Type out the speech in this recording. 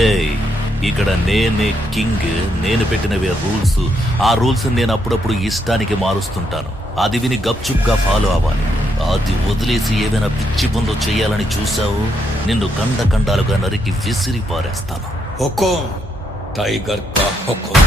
ఏయ్, ఇక్కడ నేనే కింగ్. నేను పెట్టినవే రూల్స్. ఆ రూల్స్ నేను అప్పుడప్పుడు ఇష్టానికి మారుస్తుంటాను. అది విని గప్చుప్గా ఫాలో అవ్వాలి. అది వదిలేసి ఏమైనా పిచ్చి పనులు చేయాలని చూసావు, నిన్ను కండాలుగా నరికి విసిరి పారేస్తాను. హుకుం టైగర్ కా హుకుం.